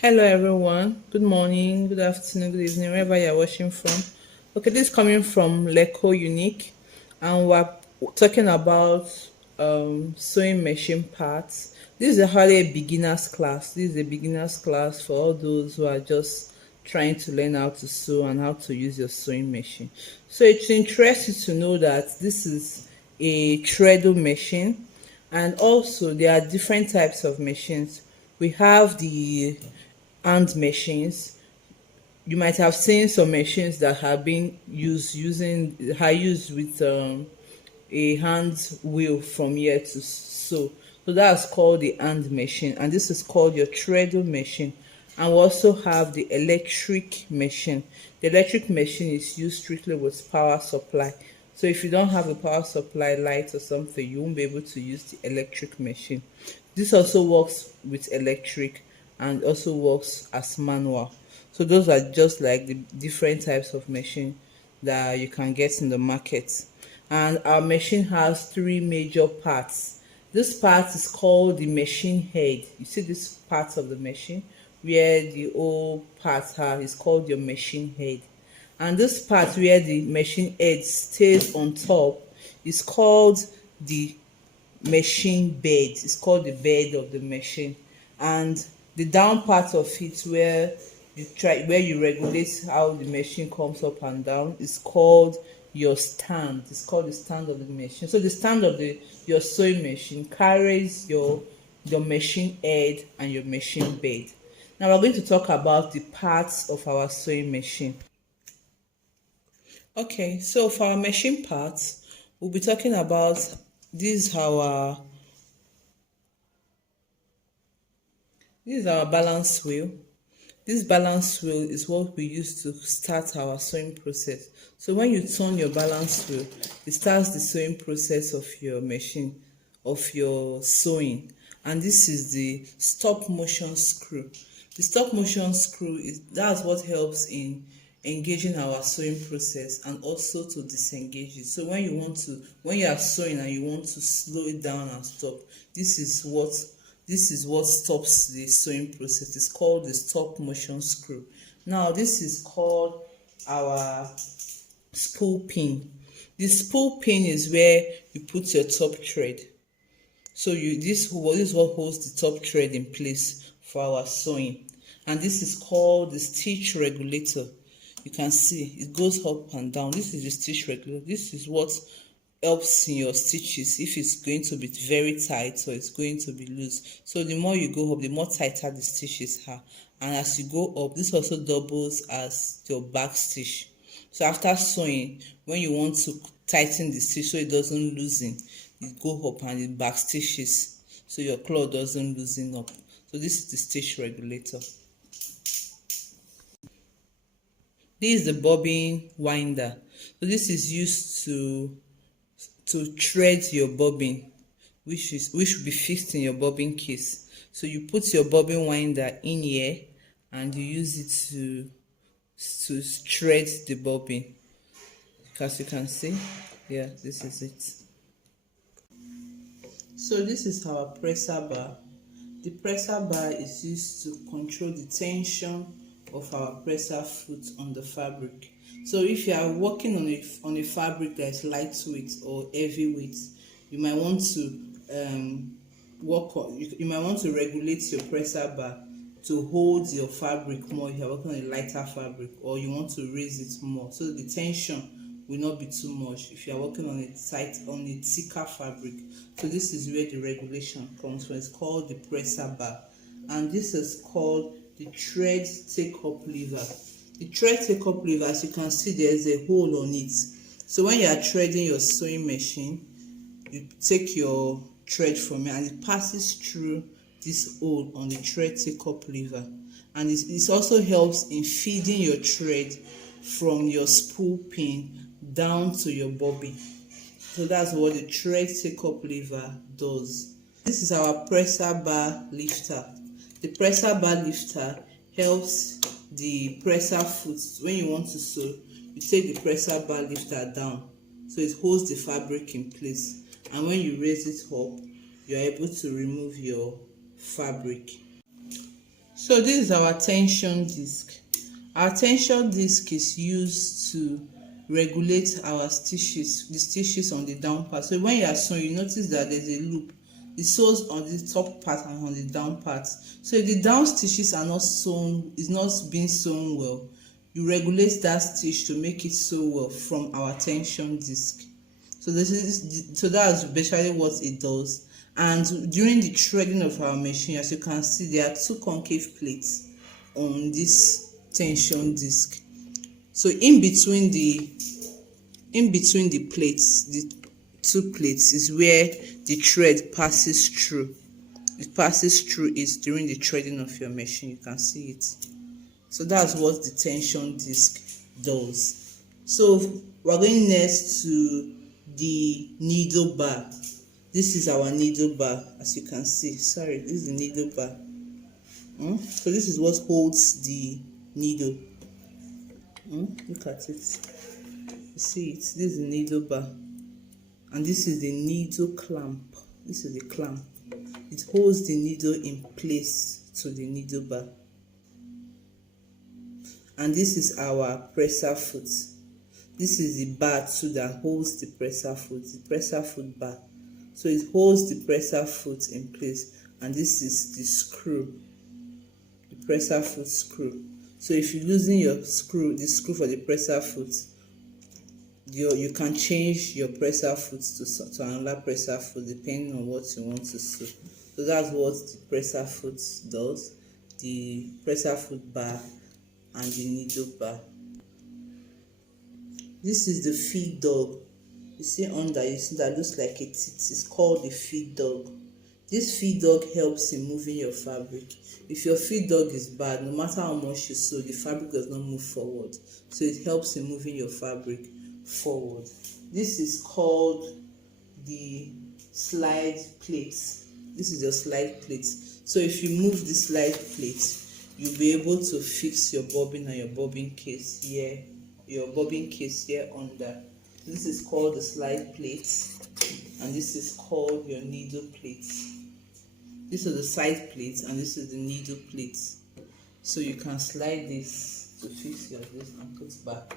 Hello everyone. Good morning, good afternoon, good evening, wherever you're watching from. Okay, this is coming from Leco Unique, and we're talking about sewing machine parts. This is hardly a beginner's class. This is a beginner's class for all those who are just trying to learn how to sew and how to use your sewing machine. So it's interesting to know that this is a treadle machine, and also there are different types of machines. We have the hand machines. You might have seen some machines that have been used with a hand wheel from here to sew. So that's called the hand machine, and this is called your treadle machine. And we also have the electric machine. The electric machine is used strictly with power supply. So if you don't have a power supply light or something, you won't be able to use the electric machine. This also works with electric and also works as manual. So those are just like the different types of machine that you can get in the market. And our machine has three major parts. This part is called the machine head. You see this part of the machine where the whole parts are is called your machine head. And this part where the machine head stays on top is called the machine bed. It's called the bed of the machine. And the down part of it where you regulate how the machine comes up and down is called your stand. It's called the stand of the machine. So the stand of the your sewing machine carries your machine head and your machine bed. Now we're going to talk about the parts of our sewing machine. Okay, so for our machine parts, we'll be talking about this our this is our balance wheel. This balance wheel is what we use to start our sewing process. So when you turn your balance wheel, it starts the sewing process of your machine, of your sewing. And this is the stop motion screw. The stop motion screw is that's what helps in engaging our sewing process and also to disengage it. So when you are sewing and you want to slow it down and stop, this is what this is what stops the sewing process. It's called the stop motion screw. Now this is called our spool pin. The spool pin is where you put your top thread. So this is what holds the top thread in place for our sewing. And this is called the stitch regulator. You can see it goes up and down. This is the stitch regulator. This is what helps in your stitches if it's going to be very tight or it's going to be loose. So the more you go up, the more tighter the stitches are. And as you go up, this also doubles as your back stitch. So after sewing, when you want to tighten the stitch so it doesn't loosen, you go up and it back stitches so your cloth doesn't loosen up. So this is the stitch regulator. This is the bobbin winder. So this is used to thread your bobbin, which will be fixed in your bobbin case. So you put your bobbin winder in here and you use it to thread the bobbin. As you can see, yeah, this is it. So this is our presser bar. The presser bar is used to control the tension of our presser foot on the fabric. So if you are working on a fabric that is lightweight or heavyweight, you might want to you might want to regulate your presser bar to hold your fabric more if you are working on a lighter fabric, or you want to raise it more so the tension will not be too much if you are working on a thicker fabric. So this is where the regulation comes from. It's called the presser bar, and this is called the thread take-up lever. The thread take-up lever, as you can see, there is a hole on it. So when you are threading your sewing machine, you take your thread from it and it passes through this hole on the thread take-up lever. And it also helps in feeding your thread from your spool pin down to your bobbin. So that's what the thread take-up lever does. This is our presser bar lifter. The presser bar lifter helps the presser foot. When you want to sew, you take the presser bar lifter down so it holds the fabric in place, and when you raise it up, you are able to remove your fabric. So this is our tension disc. Our tension disc is used to regulate our stitches, the stitches on the down part. So when you are sewing, you notice that there's a loop. It sews on the top part and on the down part. So if the down stitches are not sewn, is not being sewn well, you regulate that stitch to make it sew well from our tension disc. So that's basically what it does. And during the threading of our machine, as you can see, there are two concave plates on this tension disc. So in between the plates, the two plates, is where the thread passes through. It passes through it during the threading of your machine. You can see it. So that's what the tension disc does. So we're going next to the needle bar. This is our needle bar, as you can see. Sorry, this is the needle bar. So this is what holds the needle. Look at it. You see it. This is the needle bar, and this is the needle clamp. This is the clamp. It holds the needle in place to the needle bar. And this is our presser foot. This is the bar too that holds the presser foot bar. So it holds the presser foot in place, and this is the screw, the presser foot screw. So if you're losing your screw, the screw for the presser foot, you can change your presser foot to another presser foot depending on what you want to sew. So that's what the presser foot does, the presser foot bar and the needle bar. This is the feed dog. You see under, you see that looks like a tit. It's called the feed dog. This feed dog helps in moving your fabric. If your feed dog is bad, no matter how much you sew, the fabric does not move forward. So it helps in moving your fabric forward. This is called the slide plate. This is your slide plate. So if you move the slide plate, you'll be able to fix your bobbin and your bobbin case here, under. This is called the slide plate, and this is called your needle plate. These are the side plates, and this is the needle plate. So you can slide this to fix your this and put back.